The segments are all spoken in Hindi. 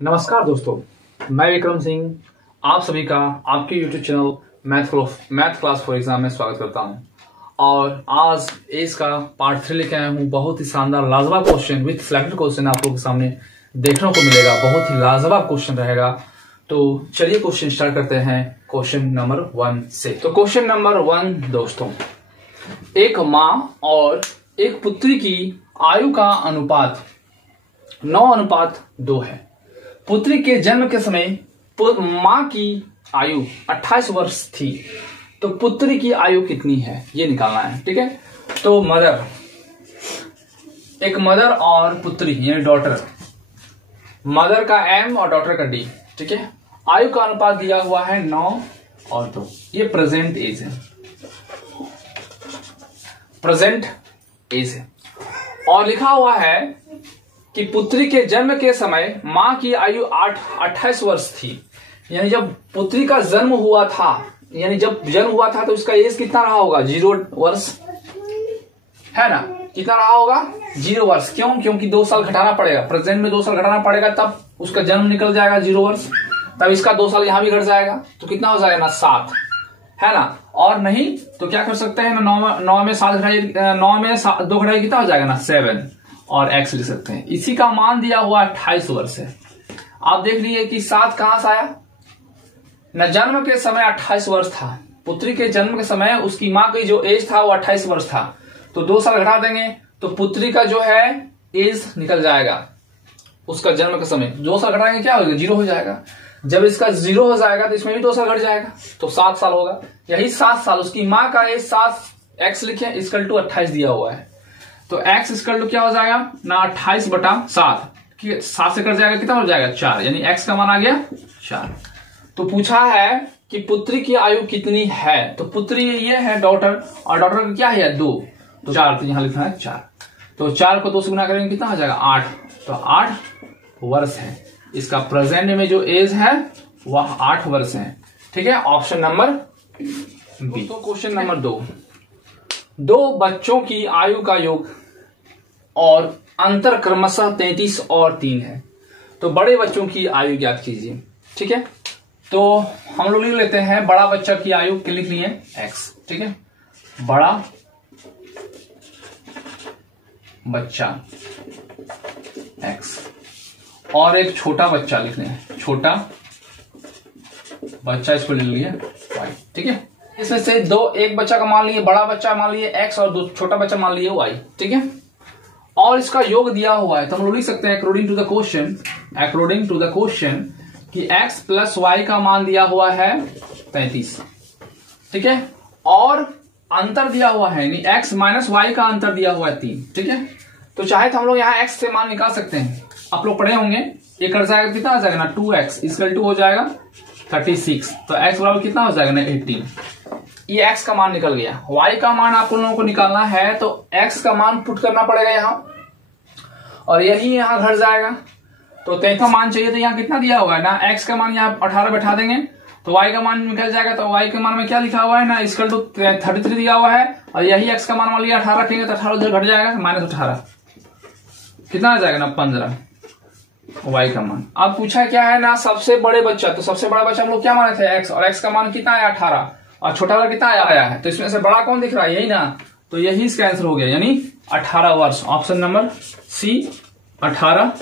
नमस्कार दोस्तों, मैं विक्रम सिंह आप सभी का आपके YouTube channel math class for exam में स्वागत करता हूं। और आज एज का पार्ट 3 लेके आया हूं। बहुत ही शानदार लाजवाब क्वेश्चन विथ सिलेक्टेड क्वेश्चन आप लोगों के सामने देखने को मिलेगा। बहुत ही लाजवाब क्वेश्चन रहेगा। तो चलिए क्वेश्चन स्टार्ट करते हैं क्वेश्चन नंबर 1 से। तो क्वेश्चन नंबर 1 दोस्तों, एक माँ और एक पुत्री की आयु का अनुपात 9:2 है। पुत्री के जन्म के समय माँ की आयु 28 वर्ष थी, तो पुत्री की आयु कितनी है ये निकालना है। ठीक है, तो एक मदर और पुत्री यानी डॉटर, मदर का M और डॉटर का D। ठीक है, आयु का अनुपात दिया हुआ है 9:2। ये प्रेजेंट एज है, प्रेजेंट एज है। और लिखा हुआ है कि पुत्री के जन्म के समय मां की आयु 28 वर्ष थी। यानी जब पुत्री का जन्म हुआ था, यानी जब जन्म हुआ था तो इसका एज कितना रहा होगा? 0 वर्ष है ना। कितना रहा होगा? 0 वर्ष। क्यों? क्योंकि 2 साल घटाना पड़ेगा। प्रेजेंट में 2 साल घटाना पड़ेगा, तब उसका जन्म निकल जाएगा 0 वर्ष। तब इसका 2 साल यहां भी घट जाएगा, तो कितना हो जाएगा ना? 7 है ना। और नहीं तो क्या कर सकते हैं ना, 9 में 7 घटाइए, 9 में 2 घटाइए, कितना हो जाएगा ना? 7 और x लिख सकते हैं। इसी का मान दिया हुआ 28 वर्ष है। आप देख लीजिए कि 7 कहां से आया न। जन्म के समय 28 वर्ष था। पुत्री के जन्म के समय उसकी मां की जो एज था वो 28 वर्ष था। तो 2 साल घटा देंगे तो पुत्री का जो है एज निकल जाएगा उसका जन्म के समय। 2 साल घटाएंगे क्या होगा? 0 हो जाएगा। जब इसका 0 हो जाएगा तो इसमें भी 2 साल घट जाएगा, तो 7 साल होगा। यही 7 साल उसकी मां का एज 7 x लिखे इक्वल टू 28 दिया हुआ है। तो x इक्वल टू क्या हो जाएगा ना? 28/7। 7 से कट जाएगा, कितना हो जाएगा? 4। यानी x का मान आ गया 4। तो पूछा है कि पुत्री की आयु कितनी है। तो पुत्री ये है डॉटर, और डॉटर का क्या है? 2। तो 4, तो यहां लिखना है 4। तो 4 को 2 से गुना करेंगे कितना हो जाएगा? 8। तो 8 वर्ष है। इसका प्रेजेंट में जो एज है वह 8 वर्ष है। ठीक है, ऑप्शन नंबर बी। तो क्वेश्चन नंबर 2, 2 बच्चों की आयु का योग और अंतर क्रमशः 33 और 3 है। तो बड़े बच्चों की आयु ज्ञात कीजिए। ठीक है, तो हम लोग लिख लेते हैं बड़ा बच्चा की आयु के लिख लिए x। ठीक है, बड़ा बच्चा x और एक छोटा बच्चा लिख लें, छोटा बच्चा इसको लिख लिए y। ठीक है, इसमें से एक बच्चा का मान लिए बड़ा बच्चा मान लिए x और 2 छोटा बच्चा मान लिए y। ठीक है, और इसका योग दिया हुआ है तो हम लोग लिख सकते हैं अकॉर्डिंग टू द क्वेश्चन कि x प्लस y का मान दिया हुआ है 33। ठीक है, और अंतर दिया हुआ है यानी x माइनस y का अंतर दिया हुआ है 3। ठीक है, तो चाहे तो हम लोग यहाँ x से मान निकाल सकते हैं। आप लोग पढ़े होंगे, ये कर जाएगा कितना आ जाएगा ना? 2x इक्वल टू हो जाएगा 36। तो x बराबर कितना हो जाएगा ना? 18। ये x का मान निकल गया। y का मान आप लोगों को निकालना है तो x का मान पुट करना पड़ेगा यहाँ, और यही यहाँ घट जाएगा। तो 23 का मान चाहिए तो यहाँ कितना दिया हुआ है ना? x का मान यहाँ 18 बैठा देंगे तो y का मान निकल जाएगा। तो y के मान में क्या लिखा हुआ है ना? इक्वल टू 33 दिया हुआ है, और यही x का मान मान लिया 18 रखेंगे तो 18 उधर घट जाएगा, -18 कितना आ जाएगा ना? 15 y का मान। अब पूछा क्या है ना? सबसे बड़े बच्चा, तो सबसे बड़ा बच्चा हम लोग क्या माने थे? x, और x का मान कितना आया? 18, और छोटा वाला कितना आया है? तो इसमें से बड़ा कौन दिख रहा है? यही ना। तो यही इसका आंसर हो गया, यानी 18 वर्ष। ऑप्शन नंबर सी 18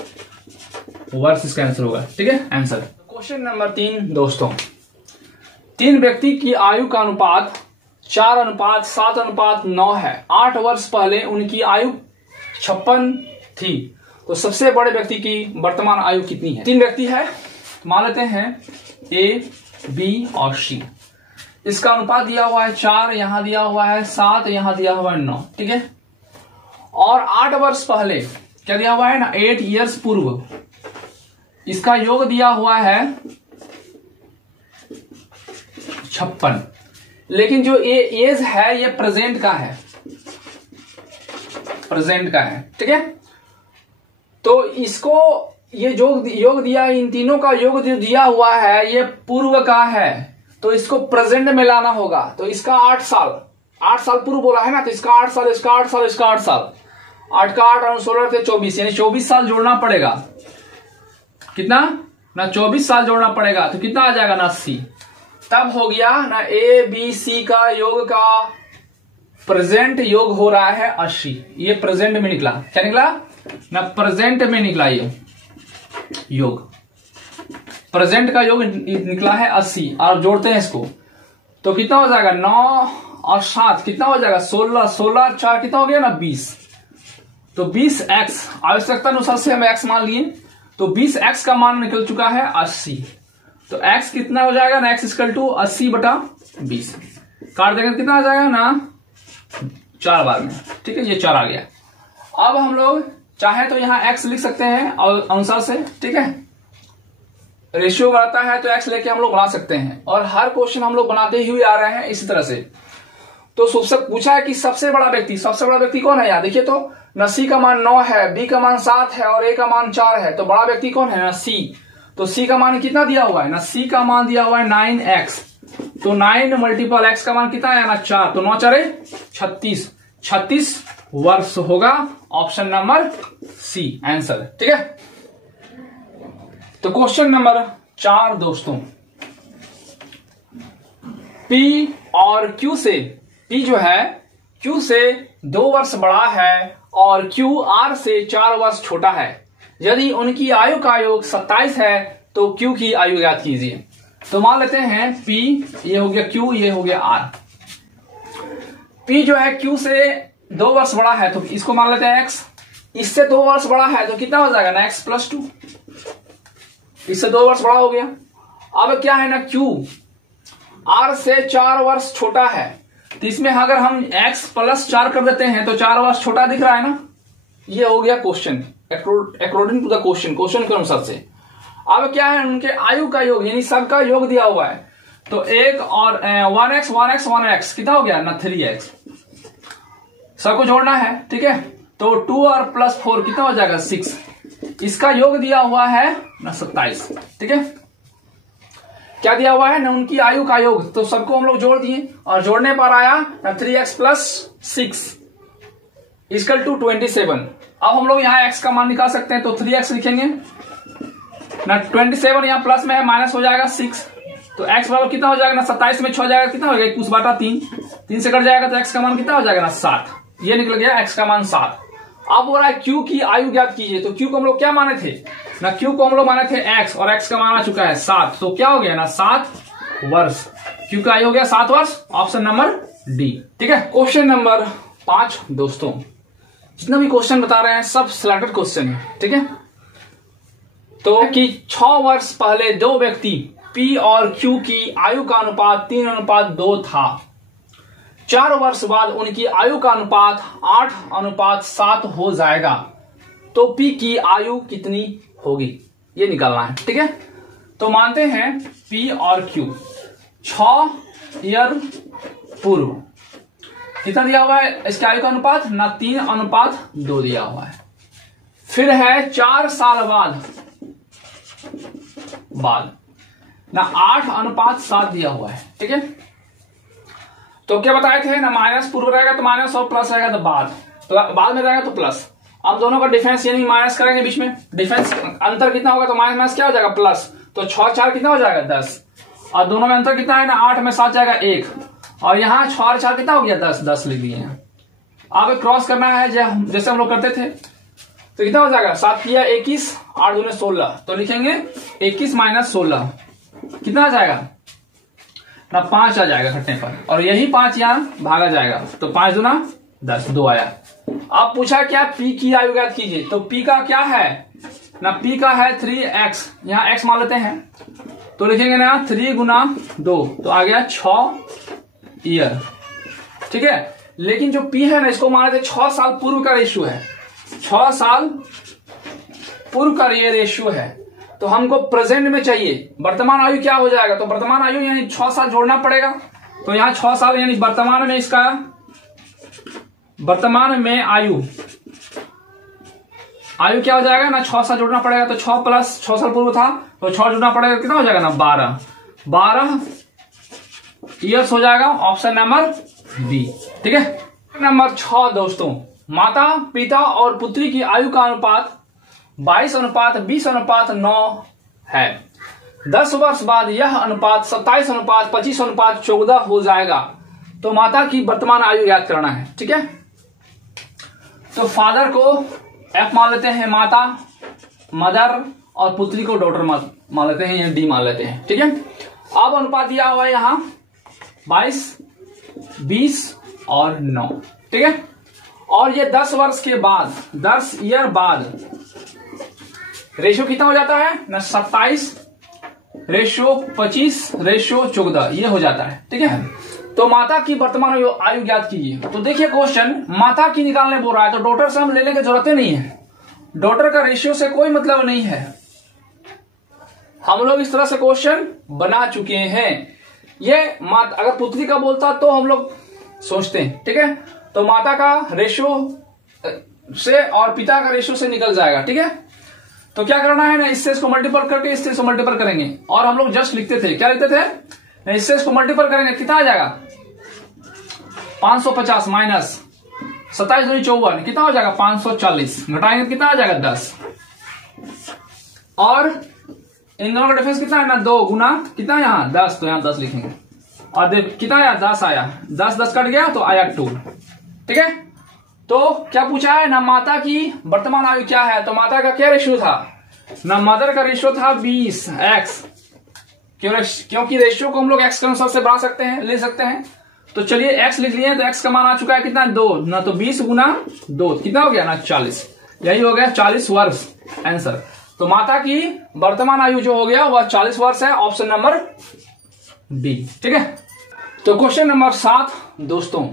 वर्ष इसका आंसर होगा। ठीक है, आंसर। क्वेश्चन नंबर 3 दोस्तों, 3 व्यक्ति की आयु का अनुपात 4:7:9 है। 8 वर्ष पहले उनकी आयु 56 थी। तो सबसे बड़े व्यक्ति की वर्तमान आयु कितनी है? 3 व्यक्ति है, मान लेते हैं A, B और C। इसका अनुपात दिया हुआ है 4, यहां दिया हुआ है 7, यहां दिया हुआ है 9। ठीक है, और 8 वर्ष पहले क्या दिया हुआ है ना? 8 इयर्स पूर्व इसका योग दिया हुआ है 56। लेकिन जो ये एज है ये प्रेजेंट का है, प्रेजेंट का है। ठीक है, तो इसको ये योग दिया, इन तीनों का योग जो दिया हुआ है ये पूर्व का है, तो इसको प्रेजेंट में लाना होगा। तो इसका 8 साल पूर्व बोला है ना, तो इसका 8 साल, इसका 8 साल, इसका 8 साल, 8 का 8 और 16 थे 24, यानी 24 साल जोड़ना पड़ेगा। कितना ना 24 साल जोड़ना पड़ेगा, तो कितना आ जाएगा ना 80। तब हो गया ना ए बी सी का योग का प्रेजेंट योग हो रहा है 80। ये प्रेजेंट में निकला, क्या निकला ना प्रेजेंट में निकला, ये योग प्रेजेंट का योग निकला है 80। और जोड़ते हैं इसको तो कितना हो जाएगा 9 और 7 कितना हो जाएगा 16, 16 और 4 कितना हो गया ना 20। तो 20x आवश्यकता अनुसार से हम x मान लिए, तो 20x का मान निकल चुका है 80। तो x कितना हो जाएगा ना x इक्वल टू 80/20 काट देंगे कितना आ जाएगा ना 4 बार में, ठीक है, ये 4 आ गया। अब हम लोग चाहे तो यहां x लिख सकते हैं और अनुसार से, ठीक है, रेशियो बढ़ता है तो x लेके हम लोग बना सकते हैं, और हर क्वेश्चन हम लोग बनाते हुए आ रहे हैं इसी तरह से। तो सबसे पूछा है कि सबसे बड़ा व्यक्ति कौन है, यार देखिए तो न c का मान 9 है, b का मान 7 है और a का मान 4 है, तो बड़ा व्यक्ति कौन है ना c। तो c का मान कितना दिया हुआ है ना, c का मान दिया हुआ है 9x, तो 9 मल्टीपल x का मान कितना है ना 4, तो 9 4 36 वर्ष होगा ऑप्शन नंबर सी आंसर, ठीक है। तो क्वेश्चन नंबर 4 दोस्तों, P और Q से, P जो है Q से 2 वर्ष बड़ा है और Q R से 4 वर्ष छोटा है। यदि उनकी आयु का योग 27 है तो Q की आयु ज्ञात कीजिए। तो मान लेते हैं P, ये हो गया Q, ये हो गया R। P जो है Q से 2 वर्ष बड़ा है तो इसको मान लेते हैं X, इससे 2 वर्ष बड़ा है तो कितना हो जाएगा ना X + 2, इससे 2 वर्ष बड़ा हो गया। अब क्या है ना Q R से 4 वर्ष छोटा है, तो इसमें अगर हम x + 4 कर देते हैं तो 4 वर्ष छोटा दिख रहा है ना, ये हो गया question according to the question के अनुसार से। अब क्या है उनके आयु का योग, यानी सबका योग दिया हुआ है, तो 1 और 1x कितना हो गया ना 3x, सबको जोड़ना है, ठीक है। तो 2 और +4 कितना हो जाएगा 6, इसका योग दिया हुआ है ना 27, ठीक है। क्या दिया हुआ है ना उनकी आयु का योग, तो सबको हम लोग जोड़ दिए और जोड़ने पर आया ना 3x + 6 = 27। अब हम लोग यहाँ x का मान निकाल सकते हैं, तो 3x लिखेंगे ना 27 यहाँ प्लस में है, माइनस हो जाएगा 6, तो x बराबर कितना हो जाएगा ना 27 में 6 जाएगा कितना हो जाएगा 21/3, 3 से कट जाएगा तो x का मान कितना हो जाएगा ना 7, ये निकल गया x का मान 7। अब हो रहा है Q की आयु ज्ञात कीजिए, तो Q को हम लोग क्या माने थे ना, Q को हम लोग माने थे x और x का मान आ चुका है 7, तो क्या हो गया ना 7 वर्ष, Q का आयु हो गया 7 वर्ष, ऑप्शन नंबर डी, ठीक है। क्वेश्चन नंबर 5 दोस्तों, जितना भी क्वेश्चन बता रहे हैं सब सिलेक्टेड क्वेश्चन है, ठीक है। तो कि 6 वर्ष पहले 2 व्यक्ति P और Q की आयु का अनुपात 3:2 था, 4 वर्ष बाद उनकी आयु का अनुपात 8:7 हो जाएगा, तो P की आयु कितनी होगी, ये निकालना है, ठीक है। तो मानते हैं P और Q 6 ईयर पूर्व कितना दिया हुआ है, इसकी आयु का अनुपात ना 3:2 दिया हुआ है। फिर है 4 साल बाद ना 8:7 दिया हुआ है, ठीक है। तो क्या बताए थे ना, माइनस पूर्व रहेगा तो माइनस और प्लस रहेगा तो बाद में रहेगा तो प्लस। अब दोनों का डिफरेंस यानी माइनस करेंगे, बीच में डिफरेंस अंतर कितना होगा, तो माइनस क्या हो जाएगा प्लस, तो 6 4 कितना हो जाएगा 10, और दोनों में अंतर कितना है ना 8 में 7 जाएगा 1, और यहाँ 6 और 4 कितना हो गया 10 लिख दिए हैं। अब क्रॉस करना है जैसे हम लोग करते थे, तो कितना हो जाएगा 7 किया 21, 8 दूने 16, तो लिखेंगे 21 - 16 कितना आ जाएगा ना 5 आ जाएगा घटने पर, और यही 5 यहाँ भागा जाएगा, तो 5 दूना 10 2 आया। अब पूछा क्या P की आयु ज्ञात कीजिए, तो P का क्या है ना, P का है 3x, यहाँ x मान लेते हैं, तो लिखेंगे ना 3 × 2, तो आ गया 6 ईयर, ठीक है। लेकिन जो P है ना इसको मान लेते 6 साल पूर्व का रेशियो है, 6 साल पूर्व का ये रेशियो है, तो हमको प्रेजेंट में चाहिए वर्तमान आयु क्या हो जाएगा, तो वर्तमान आयु यानी 6 साल जोड़ना पड़ेगा, तो यहाँ 6 साल यानी वर्तमान में इसका वर्तमान में आयु क्या हो जाएगा ना 6 साल जोड़ना पड़ेगा, तो 6 + 6 साल पूर्व था तो 6 जोड़ना पड़ेगा, कितना हो जाएगा ना 12 ईयर्स हो जाएगा, ऑप्शन नंबर बी, ठीक है। नंबर 6 दोस्तों, माता पिता और पुत्री की आयु का अनुपात 22:20:9 है। 10 वर्ष बाद यह अनुपात 27:25:14 हो जाएगा। तो माता की वर्तमान आयु याद करना है। ठीक है, तो फादर को F मान लेते हैं, माता मदर, और पुत्री को डॉटर मान लेते हैं, या D मान लेते हैं। ठीक है, अब अनुपात दिया हुआ है यहां 22, 20 और 9। ठीक है, और ये 10 वर्ष के बाद, 10 ईयर बाद रेशियो कितना हो जाता है ना, 27:25:14 ये हो जाता है। ठीक है, तो माता की वर्तमान आयु ज्ञात कीजिए। तो देखिए क्वेश्चन माता की निकालने बोल रहा है, तो डॉटर से हम लेने की जरूरत ही नहीं है, डॉटर का रेशियो से कोई मतलब नहीं है। हम लोग इस तरह से क्वेश्चन बना चुके हैं। ये माता अगर पुत्री का बोलता तो हम लोग सोचते हैं। ठीक है, तो माता का रेशियो से और पिता का रेशियो से निकल जाएगा। ठीक है, तो क्या करना है ना, इससे इसको मल्टीपल करके इससे इसको मल्टीपल करेंगे, और हम लोग जस्ट लिखते थे, क्या लिखते थे, इससे इसको मल्टीपल करेंगे, कितना आ जाएगा 550 माइनस 27×54 कितना हो जाएगा 540, घटाएंगे कितना आ जाएगा 10, और इन दोनों का डिफरेंस कितना है ना 2 गुना कितना यहाँ 10, तो यहाँ 10 लिखेंगे, और देख कितना आया 10 आया, 10 कट गया तो आया 2। ठीक है, तो क्या पूछा है ना, माता की वर्तमान आयु क्या है, तो माता का क्या रेशियो था ना, मदर का रेशियो था 20x, क्योंकि रेशियो को हम लोग x के अनुसार से बढ़ा सकते हैं, ले सकते हैं। तो चलिए x लिख लिए, तो x का मान आ चुका है कितना 2 ना, तो 20 गुना 2 कितना हो गया ना 40, यही हो गया 40 वर्ष आंसर। तो माता की वर्तमान आयु जो हो गया वह 40 वर्ष है, ऑप्शन नंबर बी। ठीक है, तो क्वेश्चन नंबर 7 दोस्तों,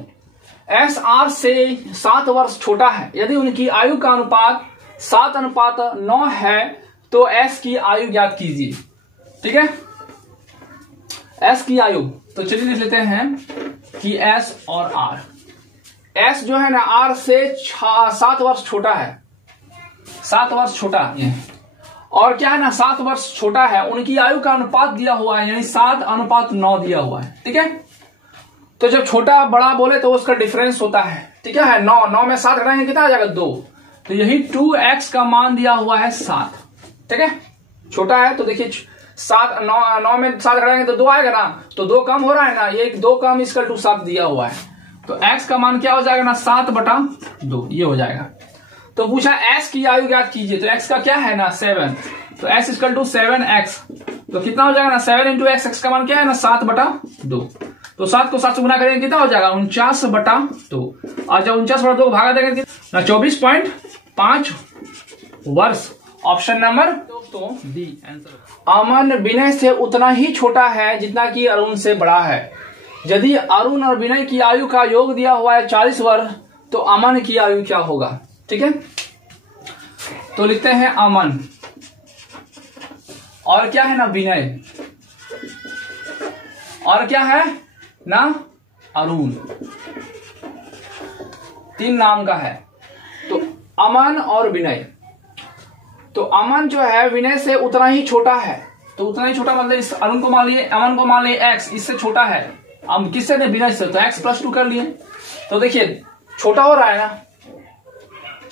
SR से 7 वर्ष छोटा है, यदि उनकी आयु का अनुपात 7:9 है तो S की आयु ज्ञात कीजिए। ठीक है, S की आयु, तो चलिए लिख लेते हैं कि S और R। S जो है ना R से 7 वर्ष छोटा है, 7 वर्ष छोटा ये, और क्या है ना 7 वर्ष छोटा है, उनकी आयु का अनुपात दिया हुआ है, यानी 7:9 दिया हुआ है। ठीक है, तो जब छोटा बड़ा बोले तो उसका डिफरेंस होता है। ठीक है, 9 में 7 घटाएंगे कितना आ जाएगा 2, तो यही 2x का मान दिया हुआ है 7। ठीक है, छोटा है तो देखिए 9 में 7 घटाएंगे तो 2 आएगा ना, तो 2 कम हो रहा है ना, ये 2 कम इसका 7 दिया हुआ है, तो x का मान क्या हो जाएगा ना 7/2 ये हो जाएगा। तो पूछा s की आयु ज्ञात कीजिए, तो x का क्या है ना 7, तो s = 7x, तो कितना हो जाएगा ना 7 × x, x का मान क्या है ना 7/2, तो 7 को 7 से गुना करेंगे कितना हो जाएगा 49/2, और जब 49/2 को भागा देंगे ना 24.5 वर्ष, ऑप्शन नंबर दोस्तों डी आंसर। अमन विनय से उतना ही छोटा है जितना कि अरुण से बड़ा है। यदि अरुण और विनय की आयु का योग दिया हुआ है 40 वर्ष, तो अमन की आयु क्या होगा। ठीक है, तो लिखते हैं अमन, और क्या है ना विनय, और क्या है ना अरुण, 3 नाम का है, तो अमन और विनय। तो अमन जो है विनय से उतना ही छोटा है, तो उतना ही छोटा मतलब इस अरुण को मान लिए, अमन को मान लिए x, इससे छोटा है, हम किससे ने विनय से, तो x + 2 कर लिए। तो देखिए छोटा हो रहा है ना,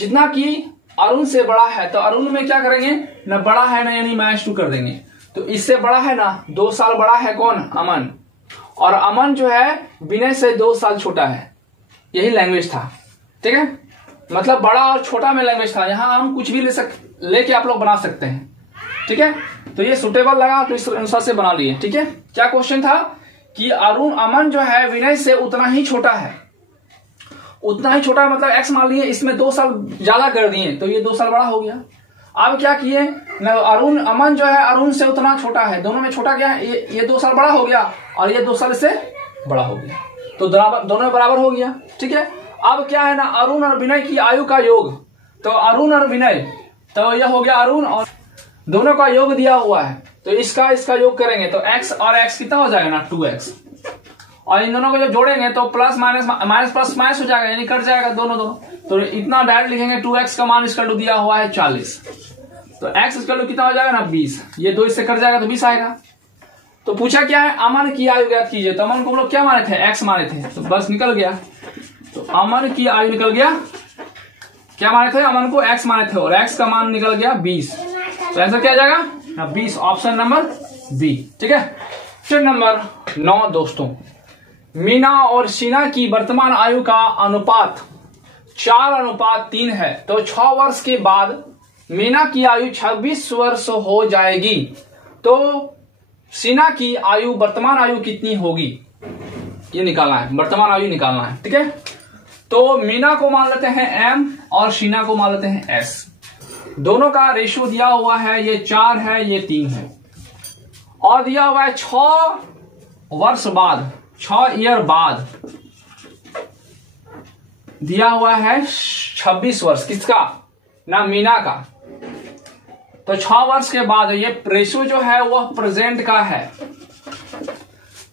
जितना कि अरुण से बड़ा है, तो अरुण में क्या करेंगे ना बड़ा है ना, यानी -2 कर देंगे, तो इससे बड़ा है ना 2 साल बड़ा है कौन अमन, और अमन जो है विनय से 2 साल छोटा है, यही लैंग्वेज था। ठीक है, मतलब बड़ा और छोटा में लैंग्वेज था, यहां हम कुछ भी लेके आप लोग बना सकते हैं। ठीक है, तो ये सुटेबल लगा तो इस अनुसार से बना लिए। ठीक है, क्या क्वेश्चन था कि अमन जो है विनय से उतना ही छोटा है, उतना ही छोटा मतलब x मान लिए, इसमें 2 साल ज्यादा कर दिए तो ये 2 साल बड़ा हो गया। अब क्या किए ना, अमन जो है अरुण से उतना छोटा है, दोनों में छोटा क्या है, ये 2 साल बड़ा हो गया और ये 2 साल से बड़ा हो गया, तो दोनों में बराबर हो गया। ठीक है, अब क्या है ना अरुण और विनय की आयु का योग, तो अरुण और विनय, तो यह हो गया अरुण, और दोनों का योग दिया हुआ है, तो इसका योग करेंगे तो x और x कितना हो जाएगा ना 2x, और इन दोनों को जो जोड़ेंगे तो प्लस माइनस हो जाएगा, यानी कट जाएगा दोनों। तो इतना डायरेक्ट लिखेंगे 2x का मान इसका दिया हुआ है 40, तो x इसका कितना हो जाएगा ना 20, ये 2 इससे कट जाएगा तो 20 आएगा। तो पूछा क्या है अमन की आयु ज्ञात कीजिए, तो अमन को हम लोग क्या माने थे x माने थे, तो बस निकल गया, तो अमन की आयु निकल गया क्या माने थे, अमन को x माने थे और x का मान निकल गया 20। तो आंसर क्या आ जाएगा 20, ऑप्शन नंबर बी। ठीक है। क्वेश्चन नंबर 9 दोस्तों, मीना और शीना की वर्तमान आयु का अनुपात 4:3 है। तो 6 वर्ष के बाद मीना की आयु 26 वर्ष हो जाएगी, तो शीना की आयु वर्तमान आयु कितनी होगी, ये निकालना है, वर्तमान आयु निकालना है। ठीक है। तो मीना को मान लेते हैं m और शीना को मान लेते हैं s। दोनों का रेशियो दिया हुआ है, ये 4 है, ये 3 है, और दिया हुआ है 6 वर्ष बाद, 6 ईयर बाद दिया हुआ है 26 वर्ष। किसका, ना मीना का। तो 6 वर्ष के बाद ये रेशियो जो है वह प्रेजेंट का है।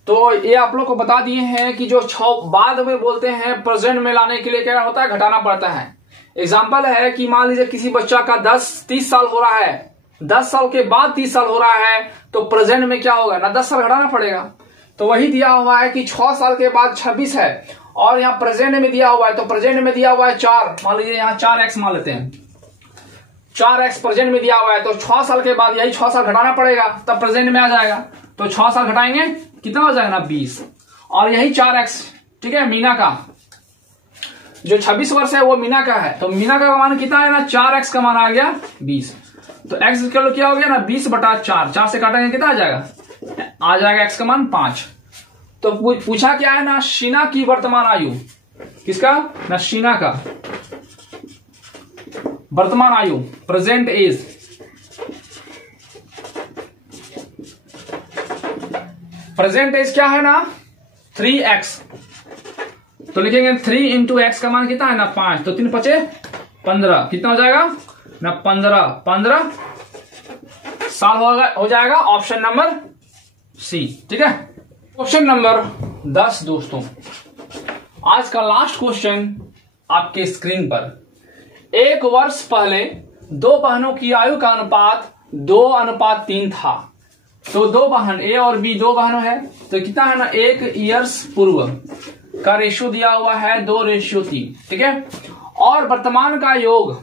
तो ये आप लोग को बता दिए हैं कि जो 6 बाद में बोलते हैं प्रेजेंट में लाने के लिए क्या होता है, घटाना पड़ता है। एग्जाम्पल है कि मान लीजिए किसी बच्चा का 30 साल हो रहा है, 10 साल के बाद 30 साल हो रहा है, तो प्रेजेंट में क्या होगा ना 10 साल घटाना पड़ेगा। तो वही दिया हुआ है कि 6 साल के बाद 26 है और यहाँ प्रेजेंट में दिया हुआ है, तो प्रेजेंट में दिया हुआ है 4, मान लीजिए यहाँ 4x मान लेते हैं, 4x प्रेजेंट में दिया हुआ है, तो 6 साल के बाद यही 6 साल घटाना पड़ेगा, तब प्रेजेंट में आ जाएगा। तो 6 साल घटाएंगे कितना हो जाएगा ना 20, और यही 4x। ठीक है। मीना का जो 26 वर्ष है वो मीना का है, तो मीना का मान कितना है ना 4x का मान आ गया 20। तो x का क्या हो गया ना 20/4, 4 से काटेंगे कितना आ जाएगा, आ जाएगा x का मान 5। तो पूछा क्या है ना शीना की वर्तमान आयु, किसका ना शीना का वर्तमान आयु, प्रेजेंट एज। प्रेजेंट एज क्या है ना 3x, तो लिखेंगे 3 इंटू एक्स का मान कितना है ना 5, तो 3 5 15, कितना हो जाएगा ना 15 साल हो जाएगा, ऑप्शन नंबर सी। ठीक है। क्वेश्चन नंबर 10 दोस्तों, आज का लास्ट क्वेश्चन आपके स्क्रीन पर। 1 वर्ष पहले 2 बहनों की आयु का अनुपात 2:3 था। तो 2 बहन ए और बी 2 बहनों है, तो कितना है ना 1 ईयर्स पूर्व का रेशियो दिया हुआ है 2:3। ठीक है। और वर्तमान का योग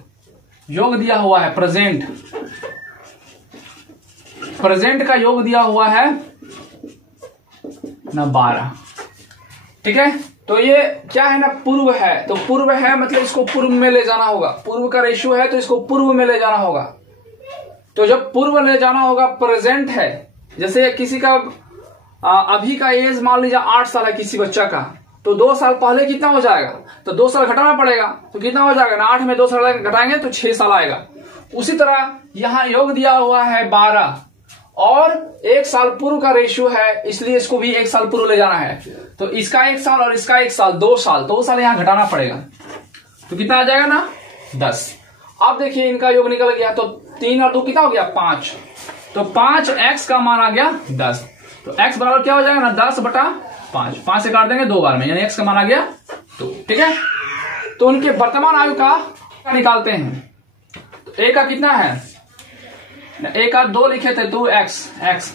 दिया हुआ है, प्रेजेंट का योग दिया हुआ है ना 12। ठीक है। तो ये क्या है ना पूर्व है, तो पूर्व है मतलब इसको पूर्व में ले जाना होगा, पूर्व का रेशियो है तो इसको पूर्व में ले जाना होगा। तो जब पूर्व ले जाना होगा, प्रेजेंट है, जैसे किसी का अभी का एज मान लीजिए 8 साल है किसी बच्चा का, तो 2 साल पहले कितना हो जाएगा, तो 2 साल घटाना पड़ेगा, तो कितना हो जाएगा ना 8 में 2 साल घटाएंगे तो 6 साल आएगा। उसी तरह यहाँ योग दिया हुआ है 12 और 1 साल पूर्व का रेशियो है, इसलिए इसको भी 1 साल पूर्व ले जाना है। तो इसका 1 साल और इसका 1 साल 2 साल यहाँ घटाना पड़ेगा, तो कितना आ जाएगा ना 10। अब देखिए इनका योग निकल गया, तो 3 और 2 कितना हो गया 5, तो 5x का मान आ गया 10। तो x बराबर क्या हो जाएगा ना 10/5, 5 से काट देंगे 2 बार में, यानी x का मान आ गया 2। ठीक है। तो उनके वर्तमान आयु का निकालते हैं। तो a का कितना है, a का 2 लिखे थे 2x,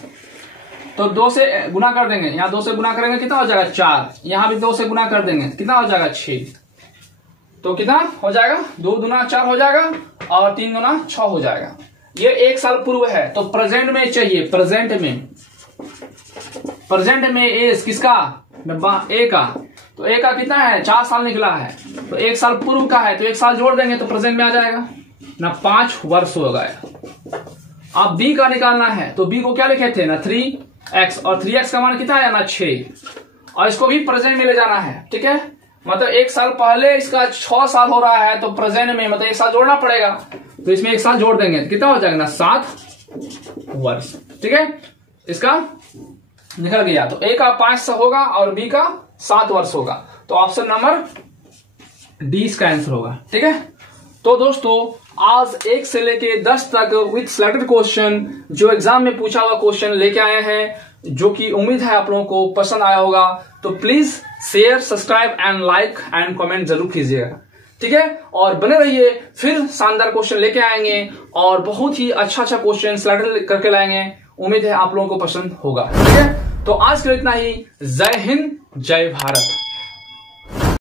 तो 2 से गुना कर देंगे, यहाँ 2 से गुना करेंगे कितना हो जाएगा 4, यहाँ भी 2 से गुना कर देंगे कितना हो जाएगा 6। तो कितना हो जाएगा 2 दूना 4 हो जाएगा और 3 दूना 6 हो जाएगा। ये 1 साल पूर्व है, तो प्रेजेंट में चाहिए, प्रेजेंट में एज किसका ए का, तो ए का कितना है 4 साल निकला है, तो 1 साल पूर्व का है, तो 1 साल जोड़ देंगे तो प्रेजेंट में आ जाएगा ना 5 वर्ष हो गया। अब बी का निकालना है, तो बी को क्या लिखे थे ना 3x, और 3x का मान कितना है ना 6, और इसको भी प्रेजेंट में ले जाना है। ठीक है। मतलब 1 साल पहले इसका 6 साल हो रहा है, तो प्रेजेंट में मतलब 1 साल जोड़ना पड़ेगा, तो इसमें 1 साल जोड़ देंगे कितना हो जाएगा ना 7 वर्ष। ठीक है। इसका निकल गया, तो ए का 5 होगा और बी का 7 वर्ष होगा, तो ऑप्शन नंबर डी इसका आंसर होगा। ठीक है। तो दोस्तों आज 1 से लेके 10 तक विथ सिलेक्टेड क्वेश्चन जो एग्जाम में पूछा हुआ क्वेश्चन लेके आए हैं, जो कि उम्मीद है आप लोगों को पसंद आया होगा। तो please share, subscribe and like and comment जरूर कीजिएगा। ठीक है। और बने रहिए, फिर शानदार क्वेश्चन लेके आएंगे और बहुत ही अच्छा क्वेश्चन सिलेक्ट करके लाएंगे। उम्मीद है आप लोगों को पसंद होगा। ठीक है। तो आज के लिए इतना ही। जय हिंद, जय भारत।